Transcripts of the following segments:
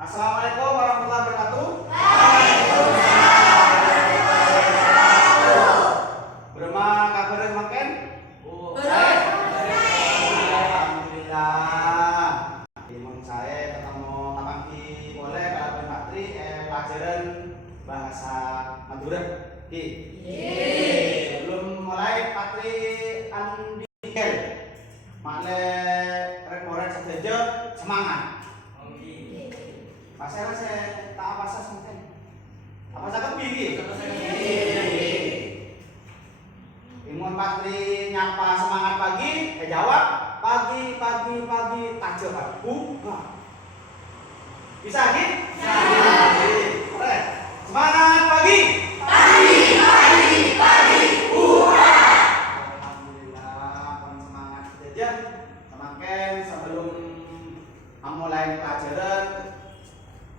Assalamualaikum warahmatullahi wabarakatuh. Berma kabar makan? Alhamdulillah. Timun saya ketemu Tapangki boleh kalau Patri pelajaran bahasa Madura. Sebelum mulai Patri Andikel makle rekoren saja semangat. Pasal saya tak apa sah mungkin. Apa cakap gigi? Imun Patri nyapa semangat pagi, jawab pagi tak jawab. Bisa lagi? Bisa. Semangat pagi. Alhamdulillah, semangat saja. Semakin sebelum memulai pelajaran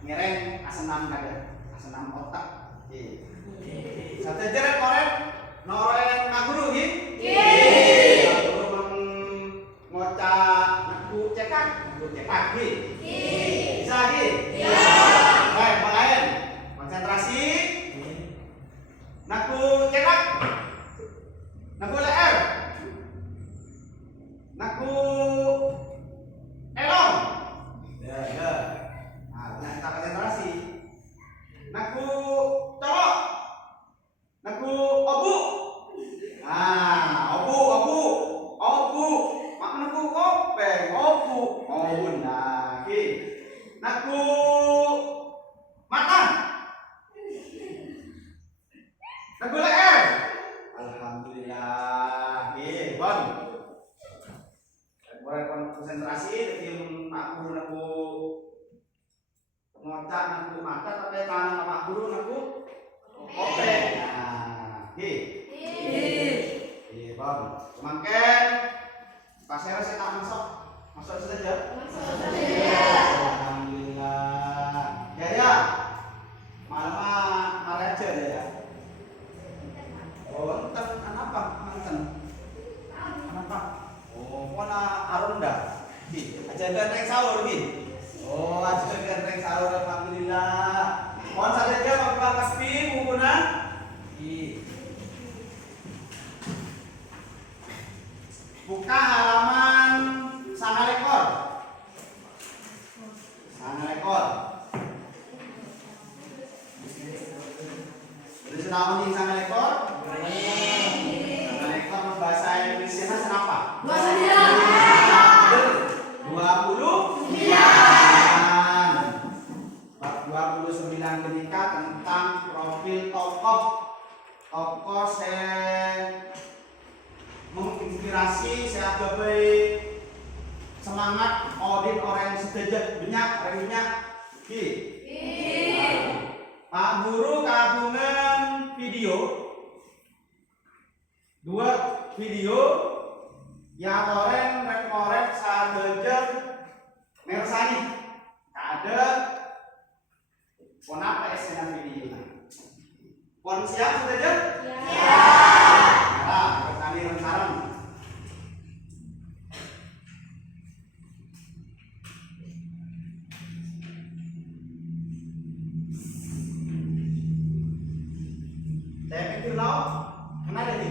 ngereng asenam kada, asenam otak. Sate jeret korek noren ngaguru nggih. Ngaguru ngocak naku cekak nggih. Bisa nggih? Iya. Baik, mulai. Konsentrasi. Naku cekak. Naku leer. Naku elong. Ya. Nah, kita konsentrasi. Naku colok. Naku obu. Nah, obu. Mak naku kopeng, obu. Nah, ki. Naku matang. Naku leer. Alhamdulillah. Ki, bon. Boleh konsentrasi dekim Pak Guru naku ngocak naku mata tapi tangan Pak Guru naku oke. Nah, Bang. Semakin pasir saya tak masuk saja. Alhamdulillah. Ya. Malam hari aja ya. Oh, enten apa? Kenapa? Oh, mana arunda? Aja gandeng sahur Oh, aja gandeng sahur alhamdulillah. Mohon saja Bapak Kaspi menggunakan buka halaman sangalekor. Jadi nama di sangalekor? Sangalekor bahasa Indonesia kenapa? 29 ketika tentang profil tokoh saya menginspirasi saya gabai semangat audit orang sedejat banyak Pak Guru kagungan video 2 video yang rekoren sadejat mersani ada pon apa esena video pon siap sedejat kami rentarang saya pikir lo kena ada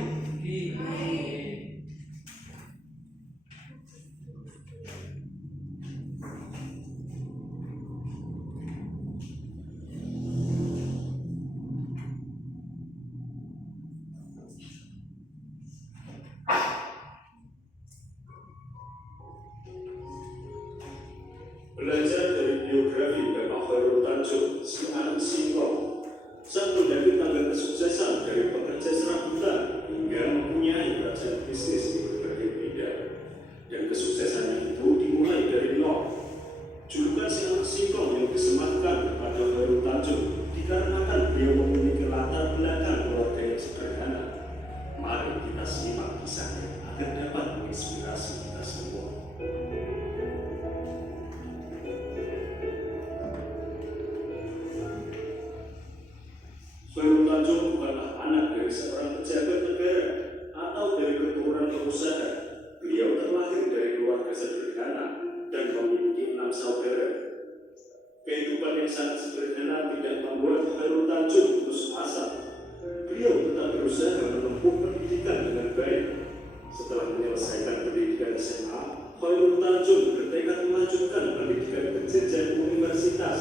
Belajar dari biografi Bapak Khairul Tanjung, si anak singkong, sang pendaki tangga kesuksesan dari pekerja serabutan hingga mempunyai kerajaan bisnis di berbagai bidang. Dan kesuksesannya itu dimulai dari nol. Julukan si anak singkong yang disematkan kepada Khairul Tanjung dikarenakan beliau memiliki latar belakang keluarga yang sederhana. Mari kita simak kisahnya agar dapat menginspirasi kita semua. Khairul Tanjung bukanlah anak dari seorang pejabat negara atau dari keturunan pengusaha. Beliau terlahir dari keluarga sederhana dan memiliki 6 saudara. Kehidupan sangat sederhana tidak membuat Khairul Tanjung putus asa. Beliau tetap berusaha menempuh pendidikan dengan baik. Setelah menyelesaikan pendidikan SMA, Khairul Tanjung bertekad melanjutkan pendidikan ke jenjang universitas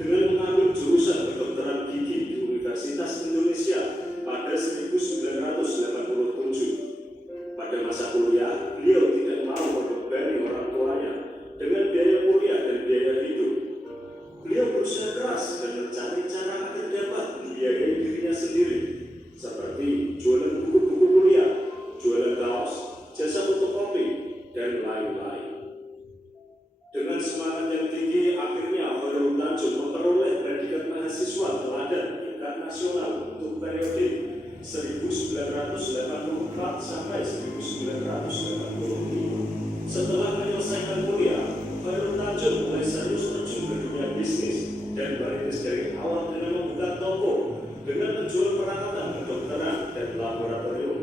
dengan mengambil jurusan kedokteran gigi di Universitas Indonesia pada 1987. Pada masa kuliah, beliau tidak mau membebani orang tuanya dengan biaya kuliah dan biaya hidup. Beliau berusaha keras dan mencari cara agar dapat membiayai dirinya sendiri, seperti jualan buku-buku kuliah, jualan kaos, jasa fotokopi, dan lain-lain. Dengan semangat yang tinggi, akhirnya Khairul Tanjung memperoleh predikat mahasiswa teladan tingkat nasional untuk periode 1984 sampai 1985. Setelah menyelesaikan kuliah, Khairul Tanjung mulai serius terjun ke dunia bisnis dan merintis dari awal dengan membuka toko dengan menjual peralatan kedokteran dan laboratorium.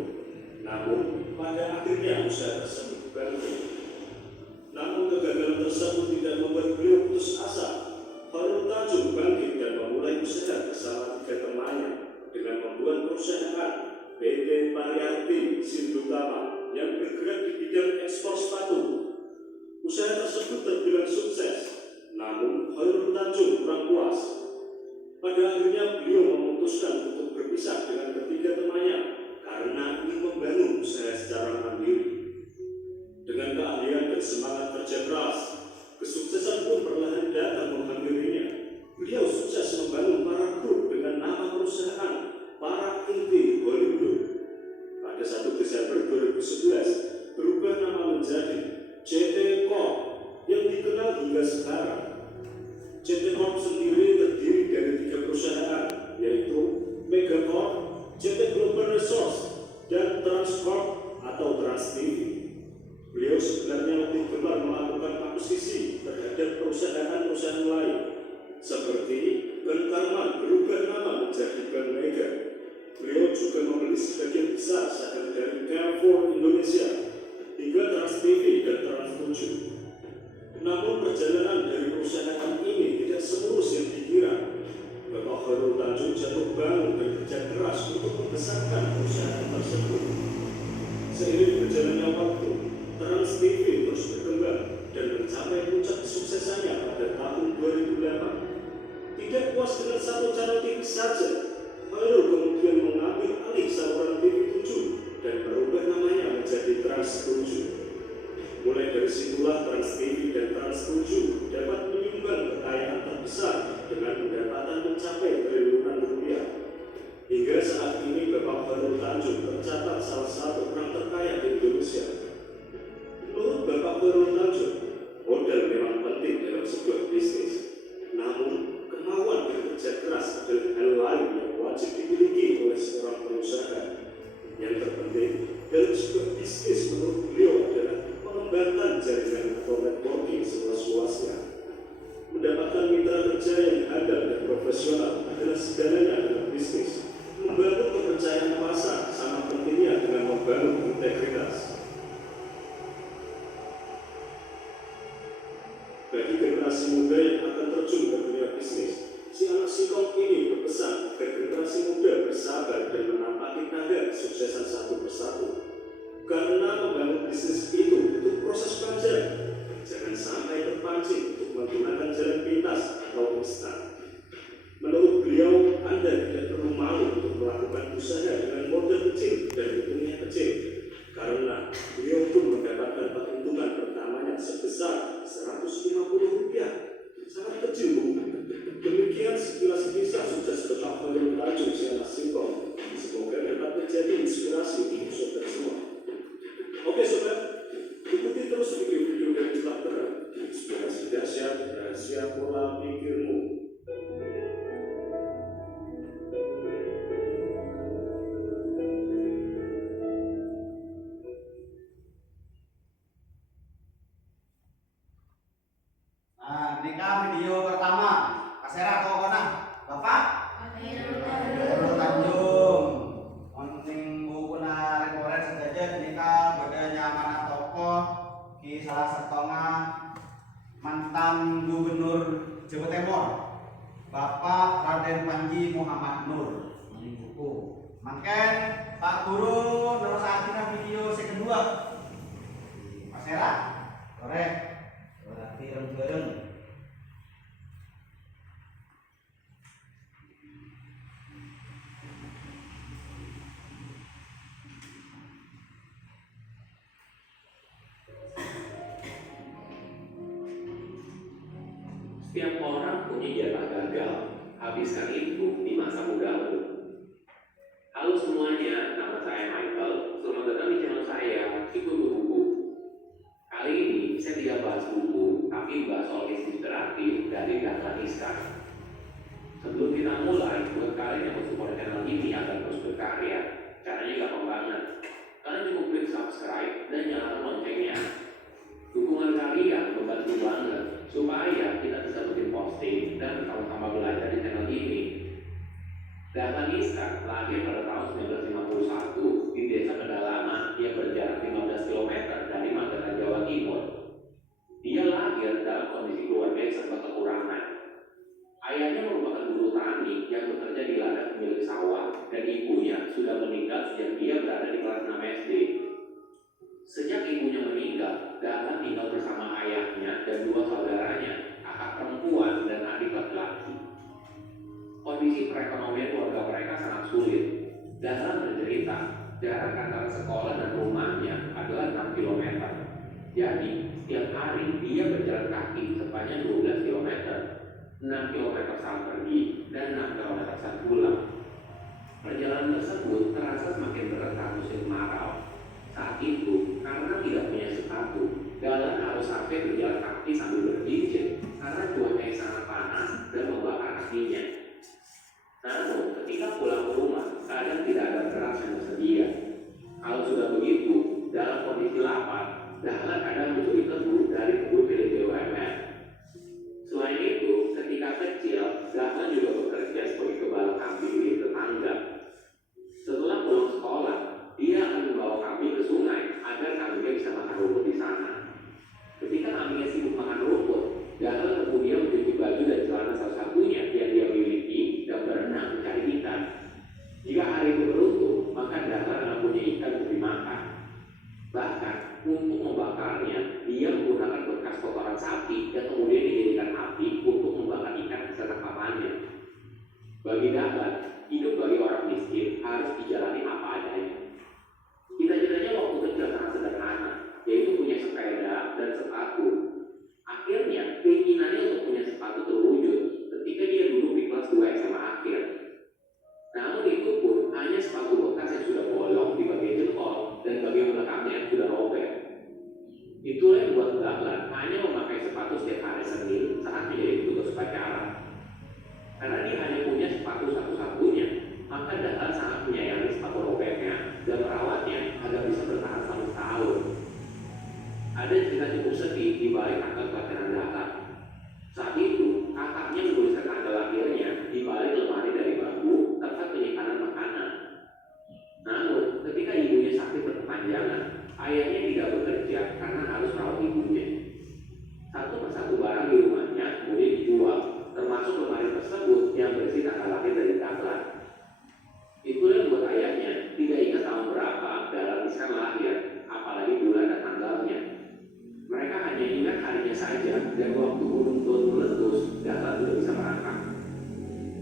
Namun, pada akhirnya usaha tersebut bangkrut. Namun kegagalan tersebut tidak membuat beliau putus asa. Khairul Tanjung bangkit dan memulai usaha bersama 3 temannya dengan membuat perusahaan PT Pariyati Sindutama yang bergerak di bidang ekspor sepatu. Usaha tersebut terbilang sukses, namun Khairul Tanjung kurang puas. Pada akhirnya beliau memutuskan untuk berpisah dengan ketiga temannya karena ingin membangun usaha secara mandiri. Dengan keahlian dan semangat kerja keras, kesuksesan pun perlahan datang menghampirinya. Beliau sukses membangun para grup dengan nama perusahaan Para Inti Hollywood. Pada 1 Desember 2011, berubah nama menjadi CT Corp yang dikenal hingga sekarang. CT Corp sendiri terdiri dari 3 perusahaan, yaitu Megacorp, CT Global Resource, dan Transcorp atau Trans TV. Beliau sebenarnya lebih gemar melakukan akuisisi terhadap perusahaan-perusahaan lain, seperti Bank Karman berubah nama menjadi Bank Mega. Beliau juga membeli sebagian besar saham dari Carrefour Indonesia, hingga Trans TV dan Trans 7. Namun perjalanan dari perusahaan ini tidak semulus yang dikira. Bapak Khairul Tanjung jatuh bangun dan kerja keras untuk membesarkan perusahaan tersebut. Seiring berjalannya waktu, Trans TV terus berkembang dan mencapai puncak kesuksesannya pada tahun 2008. Tidak puas dengan satu channel TV saja, Khairul kemudian mengambil alih saluran TV 7 dan berubah namanya menjadi Trans 7. Mulai dari situlah Trans TV dan Trans 7 dapat menyumbang kekayaan terbesar dengan pendapatan mencapai triliunan rupiah. Hingga saat ini Bapak Khairul Tanjung tercatat salah satu orang terkaya di Indonesia. Menurut Bapak Khairul Tanjung, modal memang penting dalam sebuah bisnis. Namun, kemauan dan kerja keras adalah hal lain yang wajib dimiliki oleh seorang pengusaha. Yang terpenting dalam sebuah bisnis menurut beliau adalah mengembangkan jaringan atau networking seluas-luasnya. Mendapatkan mitra kerja yang handal dan profesional adalah segalanya dalam bisnis. Membangun kepercayaan pasar sama pentingnya dengan membangun integritas. Bagi generasi muda yang akan terjun ke dunia bisnis, si anak singkong ini berpesan agar generasi muda bersabar dan menampaki tangga kesuksesan satu persatu. Karena membangun bisnis itu butuh proses panjang. Jangan sampai terpancing untuk menggunakan jalan pintas atau instan. Menurut beliau, Anda tidak perlu malu untuk melakukan usaha dengan modal kecil dan untungnya kecil, karena beliau pun mendapatkan keuntungan pertamanya sebesar Rp150. Sangat kecil, Bu. Demikian sekilas kisah sukses Bapak Khairul Tanjung si anak singkong. Semoga dapat menjadi inspirasi untuk saudara semua. Oke sobat, ikuti terus video-video dari Cetak Terang, inspirasi dahsyat rahasia pola pikirmu. Nah, nikah video pertama, Kasera atau Kona? Bapak? Khairul Tanjung. Penting buku rekoren sedaja nikah bedanya amanah tokoh ki salah setengah mantan gubernur Jawa Timur Bapak Raden Panji Muhammad Nur ini buku. Makan Pak Guru nerusakin video saya kedua. Mas Hera, sore, berarti bareng. Setiap orang punya jatah gagal, habiskan itu di masa mudamu. Halo semuanya, nama saya Michael. Selamat datang di channel saya, Ikut Buku. Kali ini saya tidak bahas buku, tapi bahas soal inspiratif dari Dahlan Iskan. Sebelum kita mulai, buat kalian yang mau support channel ini agar terus berkarya, caranya gampang banget. Kalian cukup klik subscribe dan nyalakan loncengnya. Dukungan kalian membantu banget supaya kita bisa bikin posting dan sama-sama belajar di channel ini. Dahlan Iskan lahir pada tahun 1951 di desa pedalaman yang berjarak 15 km dari Magetan, Jawa Timur. Dia lahir dalam kondisi keluarga yang serba kekurangan. Ayahnya merupakan buruh tani yang bekerja di ladang milik sawah dan ibunya sudah meninggal sejak dia berada di kelas 6 SD. Sejak ibunya meninggal, Dahlan tinggal bersama ayahnya dan dua saudaranya, kakak perempuan dan adik laki-laki. Kondisi perekonomian keluarga mereka sangat sulit. Dahlan bercerita, jarak antara sekolah dan rumahnya adalah 6 km. Jadi, setiap hari dia berjalan kaki sepanjang 12 km, 6 km saat pergi dan 6 km saat pulang. Perjalanan tersebut terasa semakin berat saat musim kemarau. Saat itu, karena tidak punya sepatu, Dahlan harus sampai berjalan kaki sambil berjinjit karena cuaca yang sangat panas dan membakar kakinya. Namun, ketika pulang ke rumah, kadang tidak ada beras yang tersedia. Kalau sudah begitu, dalam kondisi lapar, Dahlan kadang mencuri tebu dari kebun milik BUMN. Selain itu, ketika kecil, Dahlan juga bekerja sebagai gembala kambing milik tetangga. Setelah pulang sekolah, dia akan membawa kambing ke sungai agar kambingnya bisa makan rumput di sana. Ketika kambingnya sibuk makan rumput, Dahlan kemudian mencuci baju dan celana satu-satunya yang dia miliki dan berenang mencari ikan. Jika hari itu beruntung, maka Dahlan akan punya ikan untuk dimakan. Bahkan, untuk membakarnya, dia menggunakan bekas kotoran sapi dan kemudian dijadikan api untuk membakar ikan beserta pamannya. Bagi Dahlan, hidup bagi orang miskin harus dijalani apa adanya. Cita-citanya waktu kecil sangat sederhana, yaitu punya sepeda dan sepatu. Akhirnya, keinginannya untuk punya sepatu terwujud ketika dia duduk di kelas 2 SMA akhir. Namun itu pun hanya sepatu bekas yang sudah bolong di bagian jempol dan bagian belakangnya yang sudah robek. Itulah yang membuat Dahlan hanya memakai sepatu setiap hari Senin saat menjadi petugas upacara. Karena dia hanya punya sepatu satu-satunya, maka Dahlan sangat menyayangi sepatu robeknya dan merawatnya agar bisa bertahan selama setahun. Ada cerita cukup sedih di balik angka kelahiran Dahlan. Saat itu, kakaknya menuliskan tanggal lahirnya di balik lemari dari bambu tempat penyimpanan makanan. Namun, ketika ibunya sakit berkepanjangan, ayahnya tidak bekerja karena harus merawat ibunya. Satu persatu barang di rumahnya kemudian dijual, termasuk lemari tersebut yang berisi tanggal lahir dari Dahlan. Itulah yang membuat ayahnya tidak ingat tahun berapa Dahlan Iskan lahir, apalagi bulan dan tanggalnya. Mereka hanya ingat harinya saja dan waktu gunung Tun meletus, Dahlan sudah bisa merangkak.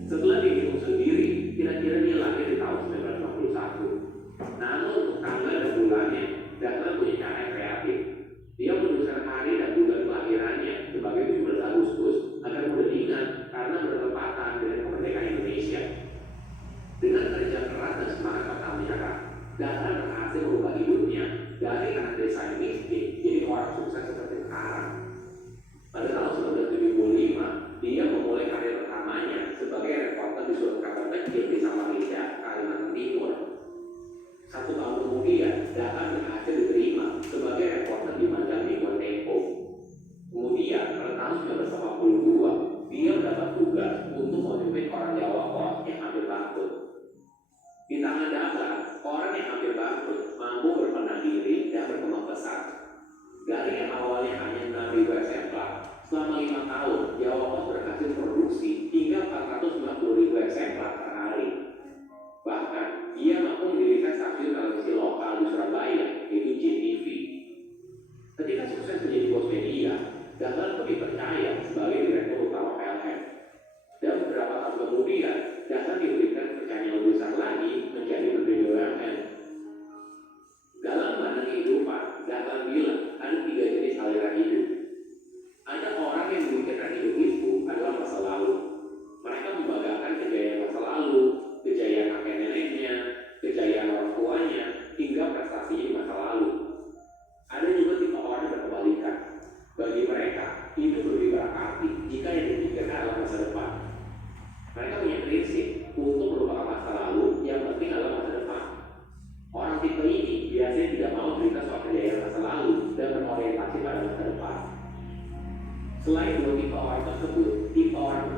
Setelah dihitung sendiri, kira-kira dia lahir di tahun 1951. Namun untuk tanggal dan bulannya, Dahlan punya cara yang kreatif. Dia menuliskan hari dan bulan kelahirannya sebagai 17 Agustus agar mudah diingat karena bertepatan dengan kemerdekaan Indonesia. Dengan kerja keras dan semangat pantang menyerah, Dahlan berhasil merubah hidupnya dari anak desa yang miskin jadi orang sukses seperti sekarang. Pada tahun 1975, dia memulai karir pertamanya sebagai reporter di suatu kantor kecil di Samarinda, Kalimantan Timur. 1 tahun kemudian, Dahlan berhasil diterima sebagai reporter di majalah Mingguan Tempo. Kemudian, pada tahun 1982, dia mendapat tugas untuk memimpin orang Jawa yang hampir bangkrut. Di tangan Dahlan, orang yang hampir bangkrut mampu berbenah diri dan berkembang pesat. Dari yang awalnya hanya 6.000 eksemplar, selama 5 tahun, Jawa Pos berhasil produksi hingga 4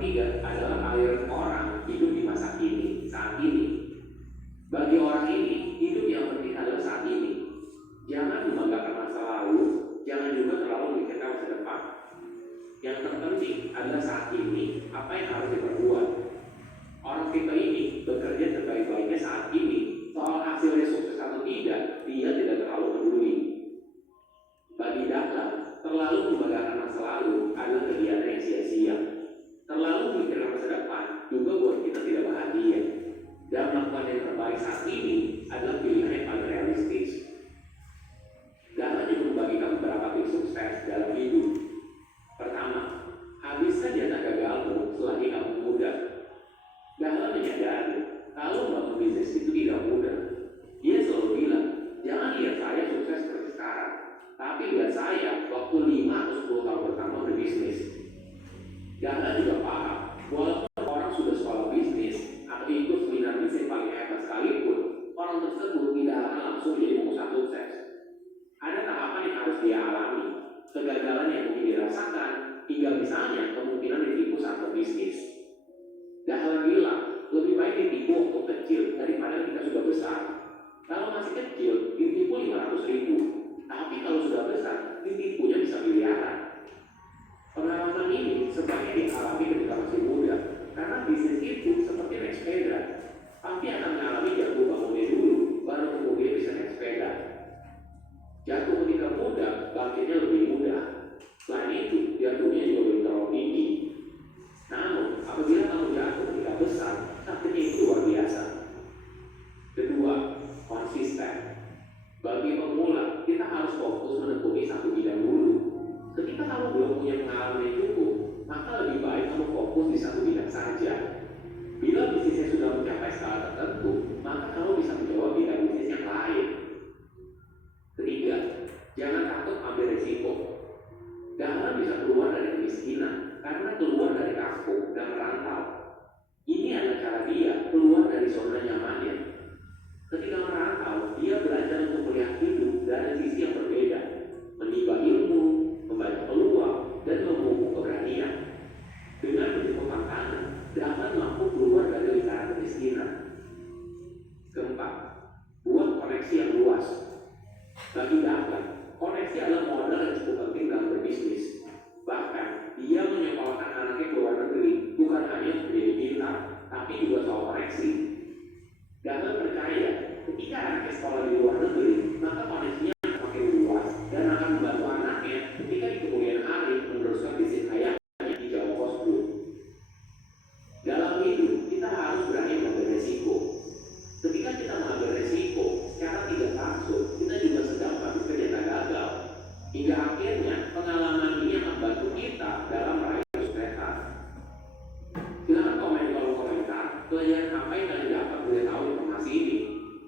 ketiga adalah aliran orang hidup di masa kini, saat ini. Bagi orang ini, hidup yang penting adalah saat ini. Jangan membanggakan masa lalu, jangan juga terlalu memikirkan masa depan. Yang terpenting adalah saat ini, apa yang harus diperbuat. Orang kita ini bekerja terbaik-baiknya saat ini. Soal hasilnya sukses atau tidak, dia tidak terlalu peduli. Bagi Dahlan, terlalu membanggakan masa lalu adalah kegiatan yang sia-sia. Terlalu memikirkan masa depan juga buat kita tidak bahagia. Dan melakukan yang terbaik saat ini adalah pilihan yang paling realistis. Dahlan juga membagikan beberapa tips sukses dalam hidup. Pertama, habiskan jatah gagalmu selagi kamu muda. Dahlan menyadari kalau membangun bisnis itu tidak mudah. Dia selalu bilang, jangan lihat saya sukses seperti sekarang, tapi lihat saya waktu 5 atau 10 tahun pertama berbisnis. Dahlan juga paham, walaupun orang sudah sekolah bisnis atau ikut seminar bisnis paling hebat sekalipun, orang tersebut tidak akan langsung menjadi pengusaha sukses. Ada tahapan yang harus dia alami, kegagalan yang mungkin dirasakan, hingga misalnya kemungkinan ditipu saat berbisnis. Dahlan bilang, lebih baik ditipu waktu kecil daripada kita sudah besar. Kalau masih kecil, ditipu 500.000. Tapi kalau sudah besar, ditipunya bisa miliaran. Pengalaman ini sebaiknya dialami ketika masih muda, karena bisnis itu seperti naik sepeda. Pasti akan mengalami jatuh bangunnya dulu, baru kemudian bisa naik sepeda. Jatuh ketika muda, bangkitnya lebih mudah. Selain itu, jatuhnya juga belum terlalu tinggi. Namun, apabila kamu jatuh ketika besar, sakitnya itu luar biasa. Kedua, konsisten. Bagi pemula, kita harus fokus menekuni satu bidang dulu. Ketika kamu belum punya pengalaman yang cukup, maka lebih baik kamu fokus di satu bidang saja. Bila bisnisnya sudah mencapai skala tertentu, maka kamu bisa mencoba bidang bisnis yang lain. Ketiga, jangan takut ambil risiko. Dahlan bisa keluar dari kemiskinan karena keluar dari kampung dan merantau. Ini adalah cara dia keluar dari zona nyamannya. Ketika merantau, dia belajar untuk melihat hidup dari sisi yang berbeda, menimba ilmu, membaca peluang, dan memupuk keberanian. Dengan begitu tantangan, Dahlan mampu keluar dari lingkaran kemiskinan. Keempat, buat koneksi yang luas. Bagi Dahlan, koneksi adalah modal yang cukup penting dalam berbisnis. Bahkan, dia menyekolahkan anaknya ke luar negeri, bukan hanya menjadi pintar, tapi juga soal koneksi. Dahlan percaya, ketika anaknya sekolah di luar negeri, maka koneksinya akan makin luas dan akan membantu anaknya ketika di kemudian hari meneruskan bisnis hayatnya di Jawa Coast Group. Dalam hidup, kita harus berani mengambil resiko. Ketika kita mengambil resiko, secara tidak langsung, kita juga sedang menghabiskan jatah gagal. Hingga akhirnya, pengalaman ini akan membantu kita dalam meraih kesuksesan. Silahkan komen di kolom komentar, pelajaran apa yang kalian dapat dari tahu informasi ini.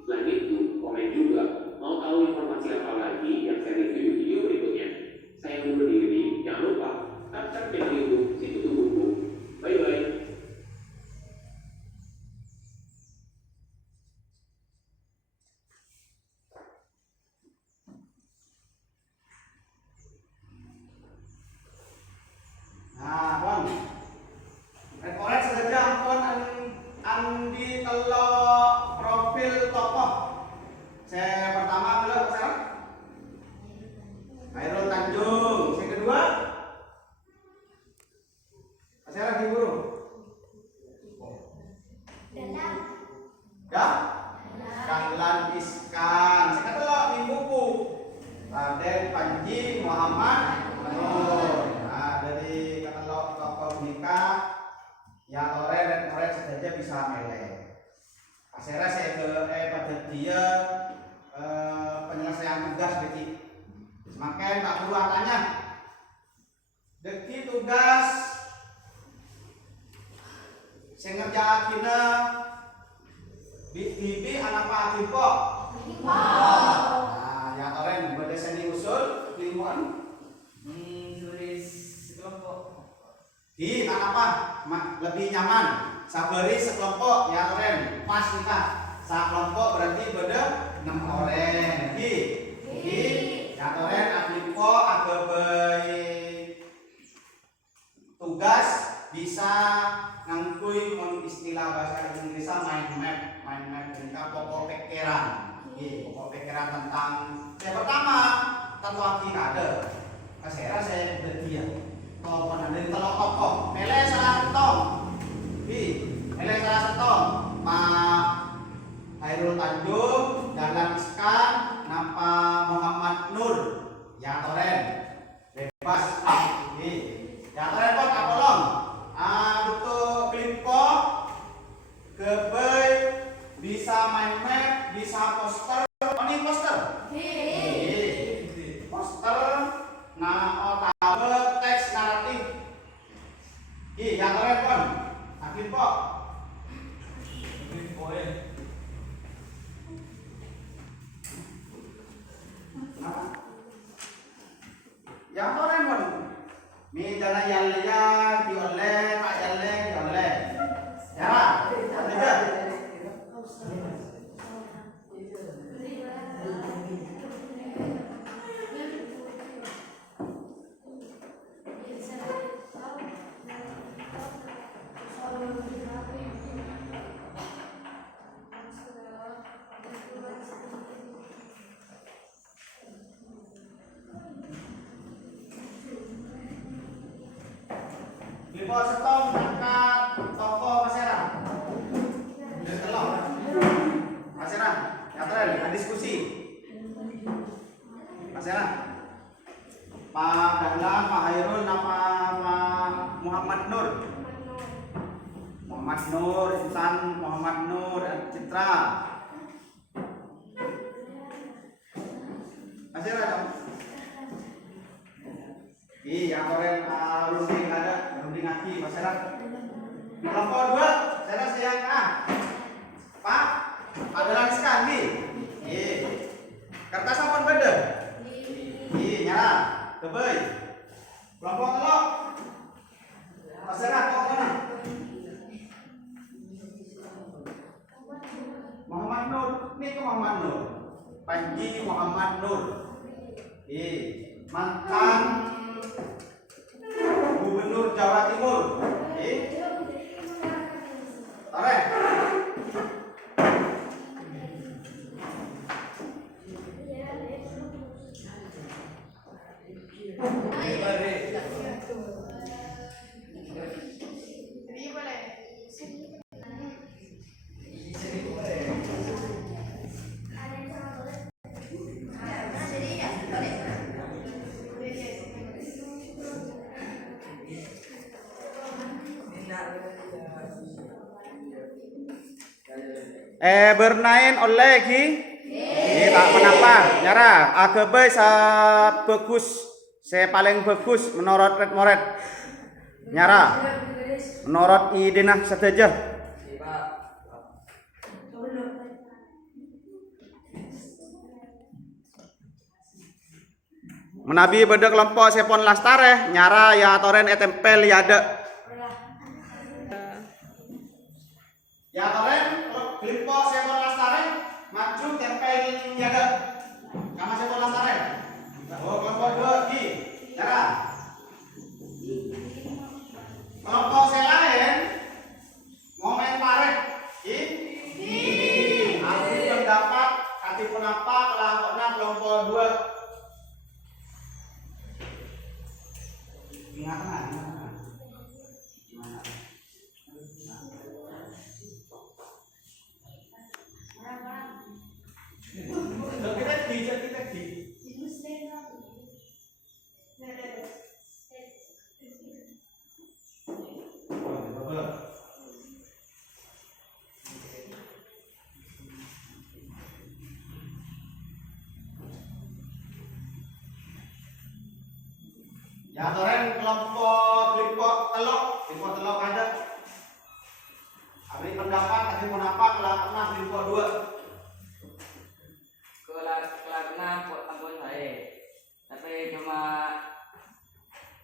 Selain itu, komen juga, mau tahu informasi apa lagi yang saya review di video berikutnya. Saya undur diri, jangan lupa subscribe channel YouTube Si Kutu Buku. Bye-bye. Nah, Bon. Rekorek saja ampun andi telok profil tokoh. Saya pertama dulu sekarang. Khairul Tanjung. Saya kedua. Saya lagi buru. Ya? Dahlan Iskan. Saya ketelok di buku. Raden Panji Muhammad Nur. Nah, dari ketelok tokoh nikah ya oret saja bisa melek. Akhirnya saya ke pada dia penyelesaian tugas Deki. Semakin tak perlu tanya. Deki tugas saya ngerjain bibi anak Pak Akipo. Nah, ya oren beda seni usul ilmuan. Tulis sekelompok. Di apa? Lebih nyaman. Sabari sekelompok ya oren. Pas kita. Sekelompok berarti beda 6 oren. Di ya oren Akipo agabai tugas bisa ngangkui mon istilah bahasa Inggrisnya mind map tentang pokok pikiran. Pokok pikiran tentang yang pertama tentu ada. Saya berdia. Tokoh dari telok tokoh. Mele salah setong. Mele salah setong. Pak Hairul Tanjung, Dahlan Iskan, Napa Muhammad Nur, ya toren bebas. Ya toren kok kapolong. Untuk Klimpo, Gebei, bisa main map, bisa poster. Ini poster. Poster, otabe, teks naratif. Ya toren kon. Klimpo. Klimpo ya. Yang orang pun, misalnya yang dioleh, tak jalan dioleh, ya, ada. Lipo setong dekat toko Maserang. Telok. Maserang, ya tren diskusi. Maserang. Pak Dahlan, Pak Hairul, nama Pak Muhammad Nur. Muhammad Nur, Insan Muhammad Nur, Citra. Maserang. Iya, koren runding ada, runding aki masyarakat. Kelompok 2, saya Pak, ada lagi sekali. Kertas apa beda? Nyala, Gebei. Kelompok telok. Masyarakat kok mana? Muhammad Nur, ini ke Muhammad Nur. Panji Muhammad Nur. Mantan Gubernur Jawa Timur. Tore. Bernain oleh ki tak menapa nyara agebe sa bagus saya paling bagus menurut Red Moret nyara menurut idinah saja menabi beda kelompok sepon lastare nyara ya toren etempel ya ada ya toren kelompok sepon lastare maju tempel jaga sama sepon lastare kelompok 2 di nyara kelompok saya lain mau main parek aku pendapat hati penapa kelompok 2 ingatkan gimana kita di ya toren kelompok telok ada abri pendapat tapi kenapa kelompok kelompok 2 kelas buat tampon saya tapi cuma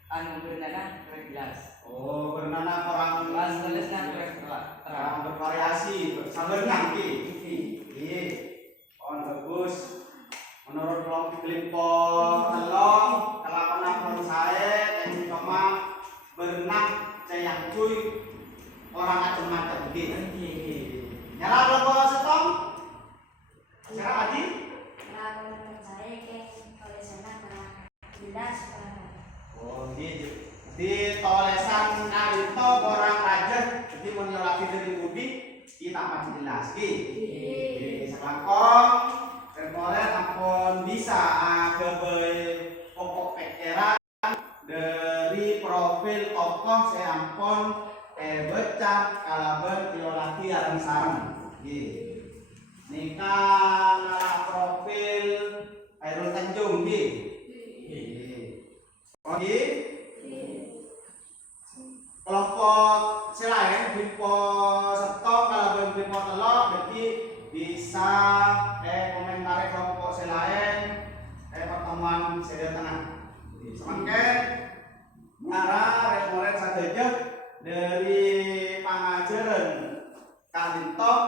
bernana kurang jelas bernana orang kelas tulisnya terang bervariasi saberenang on bagus menurut kelompok telok kalau saya yang cuma berenang saya yang kuy orang macam-macam gitu. Nyala kelompok setong. Sekarang Adi. Oh gitu. Di tolesan kalito orang aja jadi menyolati dari budi kita akan jelas gitu. Selangkong termoler ampun bisa agak pokok pikiran dari profil tokoh saya ampun becah kalaban diolati arang sarang gitu. Nikah ngalah profil Hairul Tanjung gitu. Oke. Kelompok selain Bimpo Setok kalau Bimpo Telok jadi bisa komentari kelompok selain pertemuan seri tengah. Semakin arah remoren saja dari pengajaran Kalintok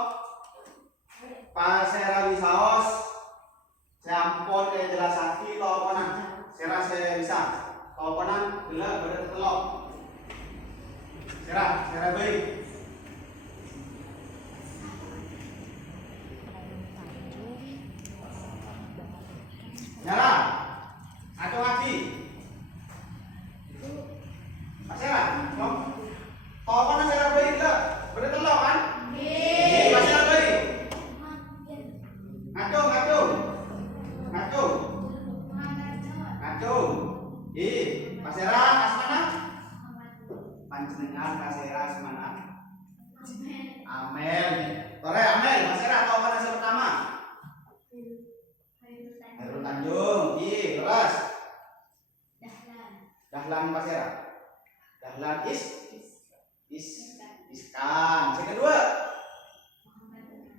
Pasera Wisaos Sampon jelas hati tokonan saya bisa tokonan gelap bertelok Serah baik. Nyala. Acung lagi. Pak Serah, dong. Tokonan serah baik enggak? Bertelok kan? Nggih. Pak Serah baik. Ngacung. Pak Serah asmana? Panjenengan Kasera semana? Amel. Tore Amel, Kasera tahu kan hasil pertama? Hairul Tanjung. Terus. Dahlan Kasera. Dahlan Iskan. Yang kedua.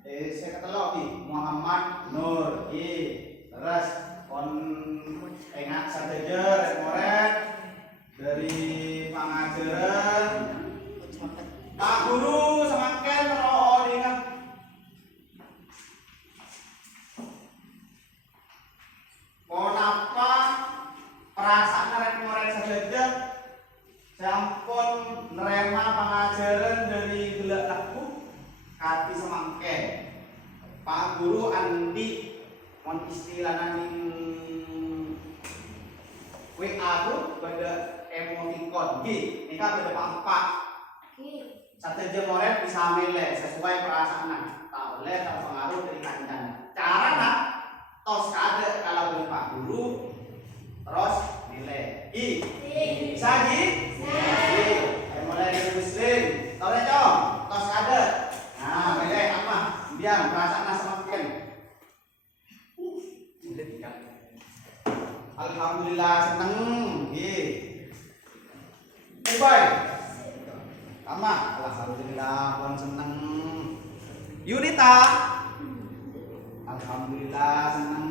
Saya ketelok Muhammad Nur. Terus kon ingat saja remoren dari pengajaran Pak Guru semakin roh dengan kenapa perasaan remoren saja sampun nerima pengajaran dari gelak laku hati semangken Pak Guru Andi mon istilahnya WA itu pada emoticon nika pada pampak satu jemoret bisa milih sesuai perasaan tak boleh terpengaruh dari kancan cara nak tos kade kalau boleh Pak Guru terus nilai bisa mulai dari muslim tolong dong tos kade nah milih apa biar perasaan semakin alhamdulillah seneng baik sama alhamdulillah pun seneng Yunita alhamdulillah seneng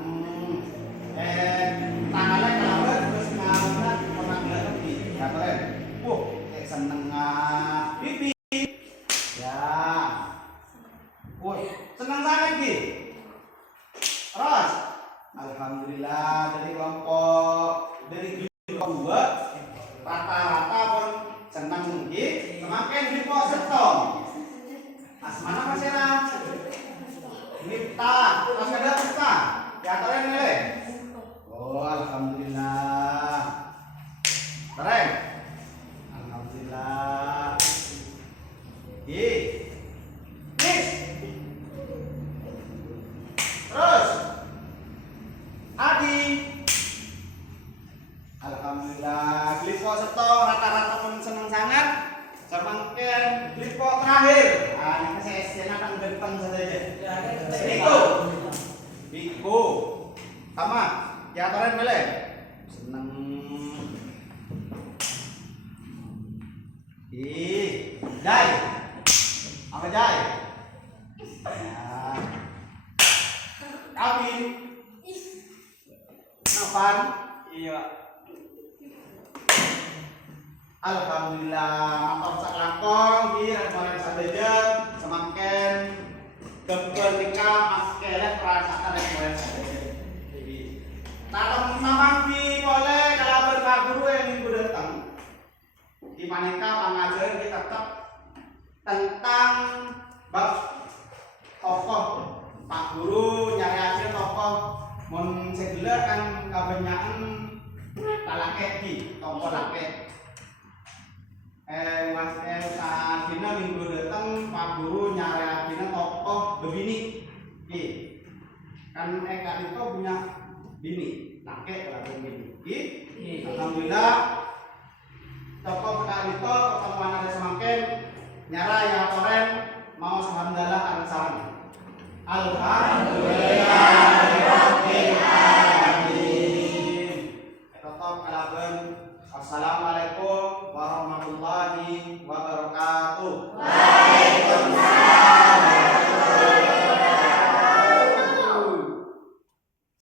tanggalnya kenapa terus ngalah pernah bilang lebih ya keren seneng pipi ya seneng sangat terus alhamdulillah dari kelompok dari kelompok 2 rata-rata pun senang semakin di pos setong asmana Pak Serah Mifta masih ada Mifta diantaranya nilai alhamdulillah keren alhamdulillah terus Adi alhamdulillah Glipo Seto rata-rata pun seneng sangat semakin Glipo terakhir ini saya senang ganteng saja Biko sama diantaran boleh seneng Jai apa Jai tapi Novan iya alhamdulillah matur sak lakon remoren saja semakin kebenika maskelet perasaan remoren saja tatang mamangki boleh kalau Pak Guru yang minggu datang di maneka pengajaran kita tetap tentang bab tokoh Pak Guru nyari tokoh mun segala kan kebanyakan talake di tokoh lake mas saat dina minggu datang Pak Guru nyari tokoh bebini kan kali itu punya bini lake kalau bini alhamdulillah tokoh kali itu pertemuan ada semakin nyara ya toren mau alhamdulillah akan salam alhamdulillah tetap kalaban assalamualaikum